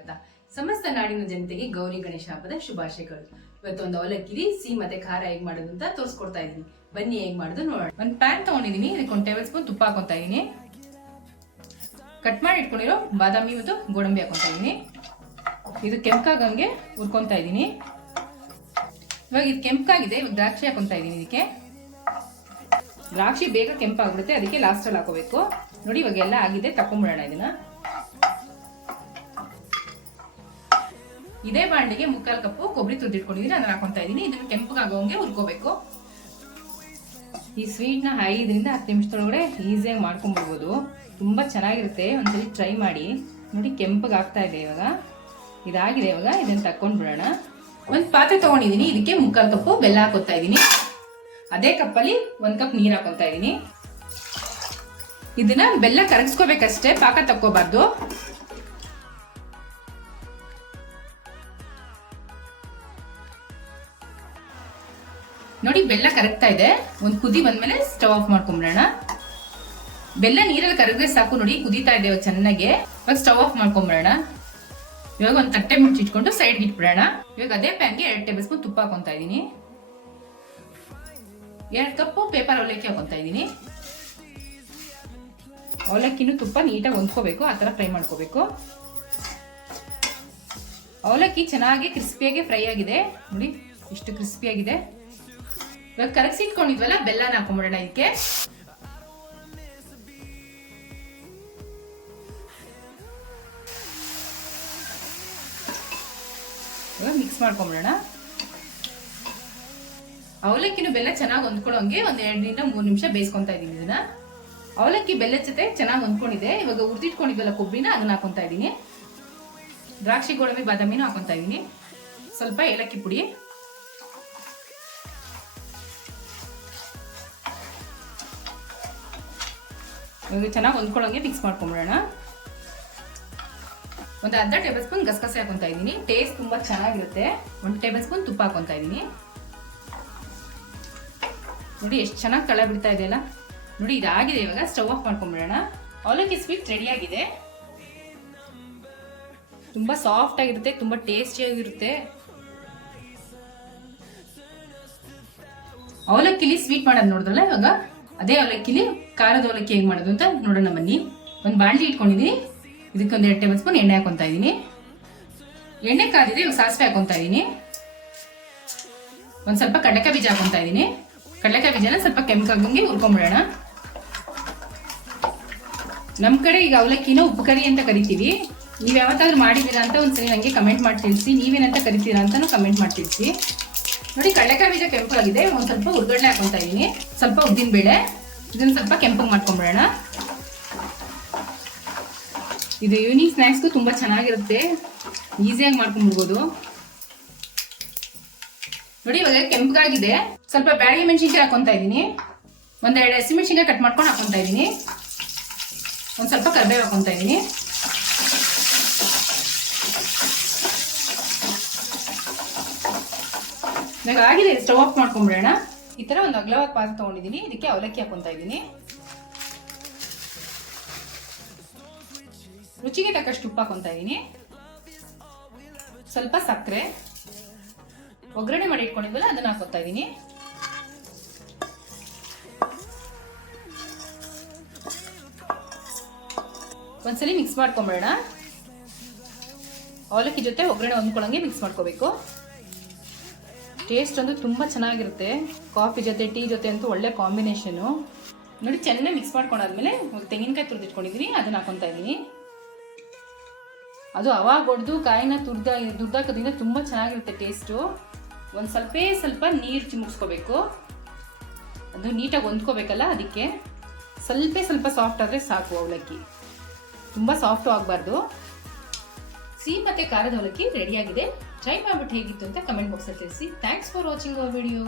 ಸ್ವಾಗತ. ಸಮಸ್ತ ನಾಡಿನ ಜನತೆಗೆ ಗೌರಿ ಗಣೇಶ ಹಬ್ಬದ ಶುಭಾಶಯಗಳು. ಇವತ್ತೊಂದು ಅವಲಕ್ಕಿಲಿ ಸಿಹಿ ಮತ್ತೆ ಖಾರ ಹೇಗ್ ಮಾಡೋದು ಅಂತ ತೋರಿಸ್ಕೊಡ್ತಾ ಇದೀನಿ. ಬನ್ನಿ ಹೇಗ್ ಮಾಡೋದು ನೋಡೋಣ. ಒಂದು ಪ್ಯಾನ್ ತಗೊಂಡಿದೀನಿ, ಇದಕ್ಕೆ 1 ಟೇಬಲ್ ಸ್ಪೂನ್ ತುಪ್ಪ ಹಾಕೊಂತಾ ಇದೀನಿ. ಕಟ್ ಮಾಡಿ ಇಟ್ಕೊಂಡಿರೋ ಬಾದಾಮಿ ಮತ್ತು ಗೋಡಂಬಿ ಹಾಕೊಂತಾ ಇದೀನಿ. ಇದು ಕೆಂಪಾಗಂಗೆ ಹುರ್ಕೊಂತಾ ಇದೀನಿ. ಇವಾಗ ಇದು ಕೆಂಪಾಗಿದೆ, ಇವಾಗ ದ್ರಾಕ್ಷಿ ಹಾಕೊಂತಾ ಇದೀನಿ. ಇದಕ್ಕೆ ದ್ರಾಕ್ಷಿ ಬೇಗ ಕೆಂಪಾಗ್ಬಿಡುತ್ತೆ, ಅದಕ್ಕೆ ಲಾಸ್ಟ್ ಅಲ್ಲಿ ಹಾಕೋಬೇಕು. ನೋಡಿ ಇವಾಗ ಎಲ್ಲ ಆಗಿದೆ, ತಕೊಂಡ್ಬಿಡೋಣ ಇದನ್ನ. ಇದೇ ಬಾಂಡಿಗೆ 3/4 ಕಪ್ ಕೊಬ್ಬರಿ ತುರಿದಿಟ್ಕೊಂಡಿದ್ದೀನಿ, ಅದನ್ನ ಹಾಕೊಂತಾ ಇದೀನಿ. ಇದನ್ನ ಕೆಂಪಗಾಗೋಂಗೆ ಹುರ್ಕೋಬೇಕು. ಈ ಸ್ವೀಟ್ ನ 5ರಿಂದ 10 ನಿಮಿಷದೊಳಗಡೆ ಈಸಿಯಾಗಿ ಮಾಡ್ಕೊಂಡ್ಬಿಡ್ಬೋದು. ತುಂಬಾ ಚೆನ್ನಾಗಿರುತ್ತೆ, ಒಂದ್ಸಲಿ ಟ್ರೈ ಮಾಡಿ. ನೋಡಿ ಕೆಂಪಗಾಗ್ತಾ ಇದೆ ಇವಾಗ. ಇದಾಗಿದೆ, ಇವಾಗ ಇದನ್ನ ತಕೊಂಡ್ಬಿಡೋಣ. ಒಂದು ಪಾತ್ರೆ ತಗೊಂಡಿದೀನಿ, ಇದಕ್ಕೆ 3/4 ಕಪ್ ಬೆಲ್ಲ ಹಾಕೋತಾ ಇದೀನಿ. ಅದೇ ಕಪ್ಪಲ್ಲಿ 1 ಕಪ್ ನೀರ್ ಹಾಕೊಂತಾ ಇದೀನಿ. ಇದನ್ನ ಬೆಲ್ಲ ಕರಗಿಸ್ಕೋಬೇಕಷ್ಟೇ, ಪಾಕ ತಕ್ಕೋಬಾರ್ದು. ನೋಡಿ ಬೆಲ್ಲ ಕರಗ್ತಾ ಇದೆ. ಒಂದು ಕುದಿ ಬಂದ್ಮೇಲೆ ಸ್ಟವ್ ಆಫ್ ಮಾಡ್ಕೊಂಡ್ಬಿಡೋಣ. ಬೆಲ್ಲ ನೀರಲ್ಲಿ ಕರಗಿದ್ರೆ ಸಾಕು. ನೋಡಿ ಕುದೀತಾ ಇದೆ ಚೆನ್ನಾಗಿ. ಇವಾಗ ಸ್ಟವ್ ಆಫ್ ಮಾಡ್ಕೊಂಡ್ಬಿಡೋಣ. ಇವಾಗ ಒಂದು ತಟ್ಟೆ ಮುಚ್ಚಿಟ್ಕೊಂಡು ಸೈಡ್ಗೆ ಇಟ್ಬಿಡೋಣ. ಇವಾಗ ಅದೇ ಪ್ಯಾನ್ಗೆ 2 ಟೇಬಲ್ ಸ್ಪೂನ್ ತುಪ್ಪ ಹಾಕೊಂತಾ ಇದೀನಿ. 2 ಕಪ್ ಪೇಪರ್ ಅವಲಕ್ಕಿ ಹಾಕೊಂತಾ ಇದೀನಿ. ಅವಲಕ್ಕಿನೂ ತುಪ್ಪ ನೀಟಾಗಿ ಹೊಂದ್ಕೋಬೇಕು, ಆ ತರ ಫ್ರೈ ಮಾಡ್ಕೋಬೇಕು. ಅವಲಕ್ಕಿ ಚೆನ್ನಾಗಿ ಕ್ರಿಸ್ಪಿಯಾಗಿ ಫ್ರೈ ಆಗಿದೆ. ನೋಡಿ ಇಷ್ಟು ಕ್ರಿಸ್ಪಿ ಆಗಿದೆ. ಇವಾಗ ಕರಗಿಸಿ ಇಟ್ಕೊಂಡಿದ್ವಲ್ಲ ಬೆಲ್ಲನ ಹಾಕೊಂಡ್ಬಿಡೋಣ ಇದಕ್ಕೆ. ಇವಾಗ ಮಿಕ್ಸ್ ಮಾಡ್ಕೊಂಡ್ಬಿಡೋಣ. ಅವಲಕ್ಕಿನೂ ಬೆಲ್ಲ ಚೆನ್ನಾಗಿ ಹೊಂದ್ಕೊಳ್ಳೋಂಗೆ 1 2ರಿಂದ 3 ನಿಮಿಷ ಬೇಯಿಸ್ಕೊಂತಾ ಇದೀನಿ ಇದನ್ನ. ಅವಲಕ್ಕಿ ಬೆಲ್ಲದ ಜೊತೆ ಚೆನ್ನಾಗಿ ಹೊಂದ್ಕೊಂಡಿದೆ. ಇವಾಗ ಹುರಿದಿಟ್ಕೊಂಡಿದ್ವಲ್ಲ ಕೊಬ್ಬಿನ, ಅದನ್ನ ಹಾಕೊಂತಾ ಇದೀನಿ. ದ್ರಾಕ್ಷಿ ಗೋಡಂಬಿ ಬಾದಾಮಿನೂ ಹಾಕೊಂತಾ ಇದೀನಿ. ಸ್ವಲ್ಪ ಏಲಕ್ಕಿ ಪುಡಿ, ಇವಾಗ ಚೆನ್ನಾಗಿ ಹೊಂದ್ಕೊಳ್ಳೋಂಗೆ ಮಿಕ್ಸ್ ಮಾಡ್ಕೊಂಡ್ಬಿಡೋಣ. ಒಂದು ಅರ್ಧ ಟೇಬಲ್ ಸ್ಪೂನ್ ಗಸಗಸೆ ಹಾಕೊಂತಾ ಇದೀನಿ. ಟೇಸ್ಟ್ ತುಂಬಾ ಚೆನ್ನಾಗಿರುತ್ತೆ. 1 ಟೇಬಲ್ ಸ್ಪೂನ್ ತುಪ್ಪ ಹಾಕೊಂತಾ ಇದೀನಿ. ನೋಡಿ ಎಷ್ಟು ಚೆನ್ನಾಗಿ ಕಳೆ ಬಿಡ್ತಾ ಇದೆಯಲ್ಲ. ನೋಡಿ ಇದಾಗಿದೆ. ಇವಾಗ ಸ್ಟವ್ ಆಫ್ ಮಾಡ್ಕೊಂಡ್ಬಿಡೋಣ. ಅವಲಕ್ಕಿ ಸ್ವೀಟ್ ರೆಡಿ ಆಗಿದೆ. ತುಂಬಾ ಸಾಫ್ಟ್ ಆಗಿರುತ್ತೆ, ತುಂಬಾ ಟೇಸ್ಟಿಯಾಗಿರುತ್ತೆ. ಅವಲಕ್ಕಿಲಿ ಸ್ವೀಟ್ ಮಾಡೋದು ನೋಡಿದ್ರಲ್ಲ, ಇವಾಗ ಅದೇ ಅವಲಕ್ಕಿಲಿ ಖಾರದ ಅವಲಕ್ಕಿ ಹೇಗೆ ಮಾಡೋದು ಅಂತ ನೋಡೋಣ ಬನ್ನಿ. ಒಂದು ಬಾಣಲಿ ಇಟ್ಕೊಂಡಿದೀನಿ, ಇದಕ್ಕೆ 1 2 ಟೇಬಲ್ ಸ್ಪೂನ್ ಎಣ್ಣೆ ಹಾಕೊಂತಾ ಇದೀನಿ. ಎಣ್ಣೆ ಕಾದಿದೆ, ಇವಾಗ ಸಾಸಿವೆ ಹಾಕೊಂತಾ ಇದೀನಿ. ಒಂದ್ ಸ್ವಲ್ಪ ಕಡಲೆಕಾಯಿ ಬೀಜ ಹಾಕೊಂತಾ ಇದೀನಿ. ಕಡಲೆಕಾಯಿ ಬೀಜನ ಸ್ವಲ್ಪ ಕೆಂಪಗಾಗಂಗೆ ಹುರ್ಕೊಂಡ್ಬಿಡೋಣ. ನಮ್ ಕಡೆ ಈಗ ಅವಲಕ್ಕಿನ ಉಪ್ಪು ಕರಿ ಅಂತ ಕರಿತೀವಿ. ನೀವ್ ಯಾವತ್ತಾದ್ರೂ ಮಾಡಿದೀರಾ ಅಂತ ಒಂದ್ಸರಿ ನಂಗೆ ಕಮೆಂಟ್ ಮಾಡಿ ತಿಳಿಸಿ. ನೀವೇನಂತ ಕರಿತೀರಾ ಅಂತಾನು ಕಮೆಂಟ್ ಮಾಡಿ ತಿಳಿಸಿ. ನೋಡಿ ಕಡಲೆಕಾಯಿ ಬೀಜ ಕೆಂಪಾಗಿದೆ. ಒಂದ್ ಸ್ವಲ್ಪ ಹುರ್ಗಡ್ಲೆ ಹಾಕೊಂತಾ ಇದೀನಿ, ಸ್ವಲ್ಪ ಉದ್ದಿನ ಬೇಳೆ. ಇದನ್ನ ಸ್ವಲ್ಪ ಕೆಂಪಗೆ ಮಾಡ್ಕೊಂಡ್ಬಿಡೋಣ. ಇದು ಈವ್ನಿಂಗ್ ಸ್ನ್ಯಾಕ್ಸ್ಗೂ ತುಂಬಾ ಚೆನ್ನಾಗಿರುತ್ತೆ, ಈಸಿಯಾಗಿ ಮಾಡ್ಕೊಂಡ್ಬಿಡ್ಬೋದು. ನೋಡಿ ಇವಾಗ ಕೆಂಪಗಾಗಿದೆ. ಸ್ವಲ್ಪ ಬ್ಯಾಡಗಿ ಮೆಣಸಿನ್ಕಾಯಿ ಹಾಕೊಂತಾ ಇದೀನಿ. 1 2 ಹಸಿಮೆಣಸಿನ್ಕಾಯಿ ಕಟ್ ಮಾಡ್ಕೊಂಡು ಹಾಕೊಂತಾ ಇದೀನಿ. ಒಂದ್ ಸ್ವಲ್ಪ ಕರಿಬೇವು ಹಾಕೊಂತಾ ಇದೀನಿ. ಇವಾಗ ಆಗಿದೆ, ಸ್ಟವ್ ಆಫ್ ಮಾಡ್ಕೊಂಡ್ಬಿಡೋಣ. ಈ ತರ ಒಂದು ಅಗಲವಾದ ಪಾತ್ರೆ ತಗೊಂಡಿದೀನಿ, ಇದಕ್ಕೆ ಅವಲಕ್ಕಿ ಹಾಕೊಂತಾ ಇದೀನಿ. ರುಚಿಗೆ ತಕ್ಕಷ್ಟು ಉಪ್ಪು ಹಾಕೊಂತಾ ಇದೀನಿ. ಸ್ವಲ್ಪ ಸಕ್ಕರೆ, ಒಗ್ಗರಣೆ ಮಾಡಿ ಇಟ್ಕೊಂಡಿದ್ವಲ್ಲ ಅದನ್ನ ಹಾಕೋತಾ ಇದೀನಿ. ಒಂದ್ಸಲಿ ಮಿಕ್ಸ್ ಮಾಡ್ಕೊಂಬೇಡ. ಅವಲಕ್ಕಿ ಜೊತೆ ಒಗ್ಗರಣೆ ಹೊಂದ್ಕೊಳ್ಳಂಗೆ ಮಿಕ್ಸ್ ಮಾಡ್ಕೋಬೇಕು. ಟೇಸ್ಟ್ ಅಂತೂ ತುಂಬಾ ಚೆನ್ನಾಗಿರುತ್ತೆ. ಕಾಫಿ ಜೊತೆ, ಟೀ ಜೊತೆ ಅಂತೂ ಒಳ್ಳೆ ಕಾಂಬಿನೇಷನು. ನೋಡಿ ಚೆನ್ನಾಗಿ ಮಿಕ್ಸ್ ಮಾಡ್ಕೊಂಡಾದ್ಮೇಲೆ ತೆಂಗಿನಕಾಯಿ ತುರಿದಿಟ್ಕೊಂಡಿದೀನಿ, ಅದನ್ನ ಹಾಕೊಂತಾ ಇದೀನಿ. ಅದು ಅವಾಗ ಹೊಡೆದು ಕಾಯಿನ ತುರ್ದಾಕೋದ್ರಿಂದ ತುಂಬಾ ಚೆನ್ನಾಗಿರುತ್ತೆ ಟೇಸ್ಟು. ಒಂದು ಸ್ವಲ್ಪ ನೀರು ಚಿಮುಕ್ಸ್ಕೋಬೇಕು. ಅದು ನೀಟಾಗಿ ಹೊಂದ್ಕೋಬೇಕಲ್ಲ, ಅದಕ್ಕೆ ಸ್ವಲ್ಪ ಸಾಫ್ಟ್ ಆದರೆ ಸಾಕು. ಅವಲಕ್ಕಿ ತುಂಬ ಸಾಫ್ಟು ಆಗಬಾರ್ದು. ಸಿಹಿ ಮತ್ತು ಖಾರದ ಅವಲಕ್ಕಿ ರೆಡಿಯಾಗಿದೆ. ಟ್ರೈ ಮಾಡ್ಬಿಟ್ಟು ಹೇಗಿತ್ತು ಅಂತ ಕಮೆಂಟ್ ಬಾಕ್ಸಲ್ಲಿ ತಿಳಿಸಿ. Thanks for watching our video.